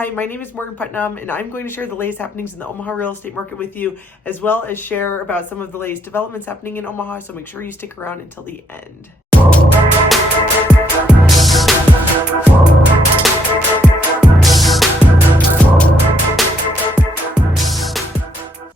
Hi, my name is Morgan Putnam, and I'm going to share the latest happenings in the Omaha real estate market with you, as well as share about some of the latest developments happening in Omaha, so make sure you stick around until the end.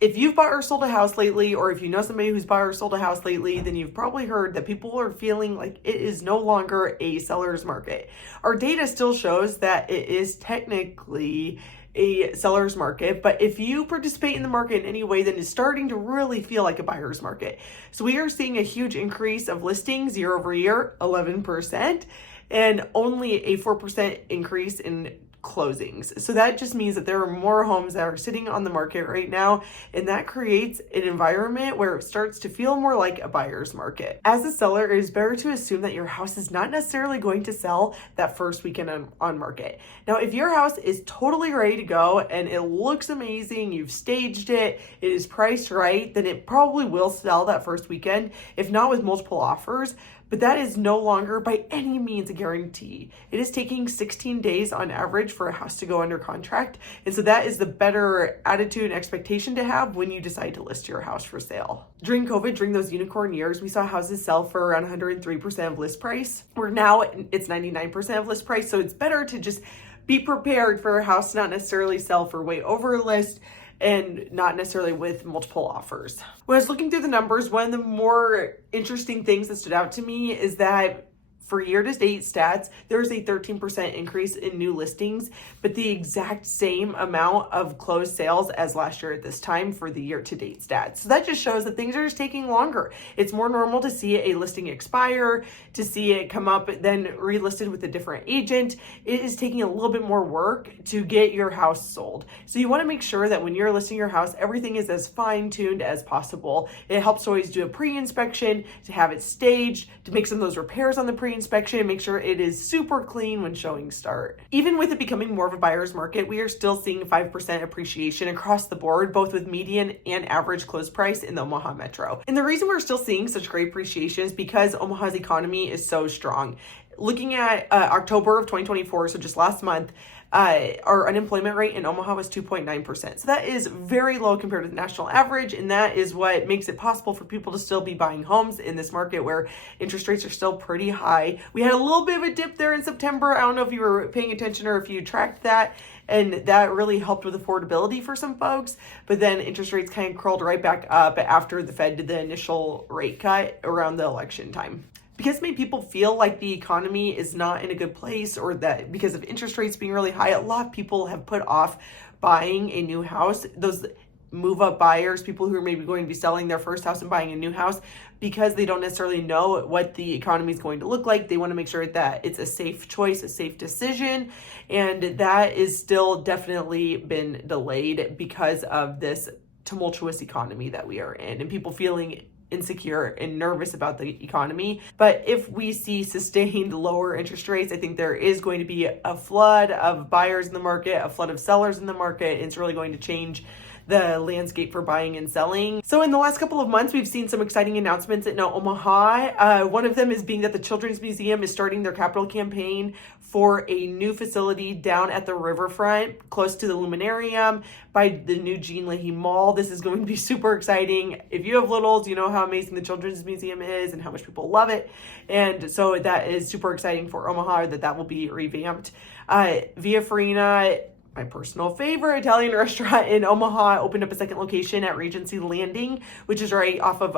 If you've bought or sold a house lately, or if you know somebody who's bought or sold a house lately, then you've probably heard that people are feeling like it is no longer a seller's market. Our data still shows that it is technically a seller's market, but if you participate in the market in any way, then it's starting to really feel like a buyer's market. So we are seeing a huge increase of listings year over year, 11%, and only a 4% increase in closings. So that just means that there are more homes that are sitting on the market right now, and that creates an environment where it starts to feel more like a buyer's market. As a seller, it is better to assume that your house is not necessarily going to sell that first weekend on market. Now, if your house is totally ready to go and it looks amazing, you've staged it, it is priced right, then it probably will sell that first weekend, if not with multiple offers. But that is no longer by any means a guarantee. It is taking 16 days on average for a house to go under contract. And so that is the better attitude and expectation to have when you decide to list your house for sale. During COVID, during those unicorn years, we saw houses sell for around 103% of list price. Where now it's 99% of list price. So it's better to just be prepared for a house to not necessarily sell for way over list and not necessarily with multiple offers. When I was looking through the numbers, one of the more interesting things that stood out to me is that for year-to-date stats, there is a 13% increase in new listings, but the exact same amount of closed sales as last year at this time for the year-to-date stats. So that just shows that things are just taking longer. It's more normal to see a listing expire, to see it come up, then relisted with a different agent. It is taking a little bit more work to get your house sold. So you want to make sure that when you're listing your house, everything is as fine-tuned as possible. It helps to always do a pre-inspection, to have it staged, to make some of those repairs on the pre-inspection and make sure it is super clean when showings start. Even with it becoming more of a buyer's market, we are still seeing 5% appreciation across the board, both with median and average close price in the Omaha Metro. And the reason we're still seeing such great appreciation is because Omaha's economy is so strong. Looking at October of 2024, so just last month, our unemployment rate in Omaha was 2.9%. So that is very low compared to the national average, and that is what makes it possible for people to still be buying homes in this market where interest rates are still pretty high. We had a little bit of a dip there in September. I don't know if you were paying attention or if you tracked that, and that really helped with affordability for some folks. But then interest rates kind of curled right back up after the Fed did the initial rate cut around the election time. Because many people feel like the economy is not in a good place, or that because of interest rates being really high, a lot of people have put off buying a new house. Those move up buyers, people who are maybe going to be selling their first house and buying a new house, because they don't necessarily know what the economy is going to look like. They want to make sure that it's a safe choice, a safe decision. And that is still definitely been delayed because of this tumultuous economy that we are in, and people feeling insecure and nervous about the economy. But if we see sustained lower interest rates, I think there is going to be a flood of buyers in the market, a flood of sellers in the market. It's really going to change the landscape for buying and selling. So in the last couple of months, we've seen some exciting announcements at Omaha. One of them is being that the Children's Museum is starting their capital campaign for a new facility down at the riverfront, close to the Luminarium, by the new Jean Leahy Mall. This is going to be super exciting. If you have littles, you know how amazing the Children's Museum is and how much people love it. And so that is super exciting for Omaha that will be revamped. Via Farina, my personal favorite Italian restaurant in Omaha, opened up a second location at Regency Landing, which is right off of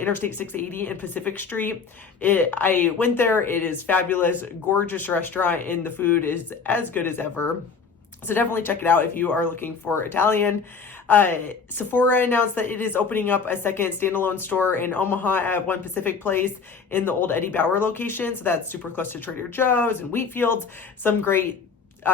Interstate 680 and Pacific Street. I went there. It is fabulous, gorgeous restaurant, and the food is as good as ever. So definitely check it out if you are looking for Italian. Sephora announced that it is opening up a second standalone store in Omaha at One Pacific Place in the old Eddie Bauer location. So that's super close to Trader Joe's and Wheatfields. Some great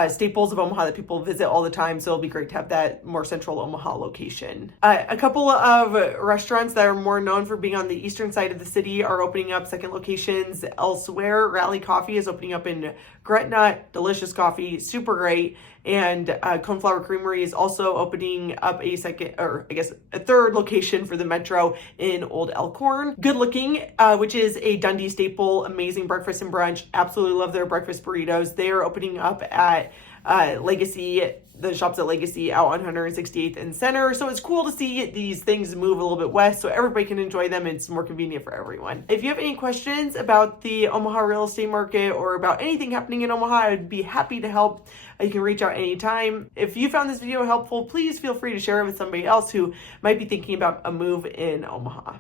staples of Omaha that people visit all the time, so it'll be great to have that more central Omaha location. A couple of restaurants that are more known for being on the eastern side of the city are opening up second locations elsewhere. Rally Coffee is opening up in Gretna, delicious coffee, super great. And Coneflower Creamery is also opening up a third location for the Metro in Old Elkhorn. Good Looking, which is a Dundee staple, amazing breakfast and brunch. Absolutely love their breakfast burritos. They are opening up at Legacy, the shops at Legacy out on 168th and Center. So it's cool to see these things move a little bit west so everybody can enjoy them. It's more convenient for everyone. If you have any questions about the Omaha real estate market or about anything happening in Omaha, I'd be happy to help. You can reach out anytime. If you found this video helpful, please feel free to share it with somebody else who might be thinking about a move in Omaha.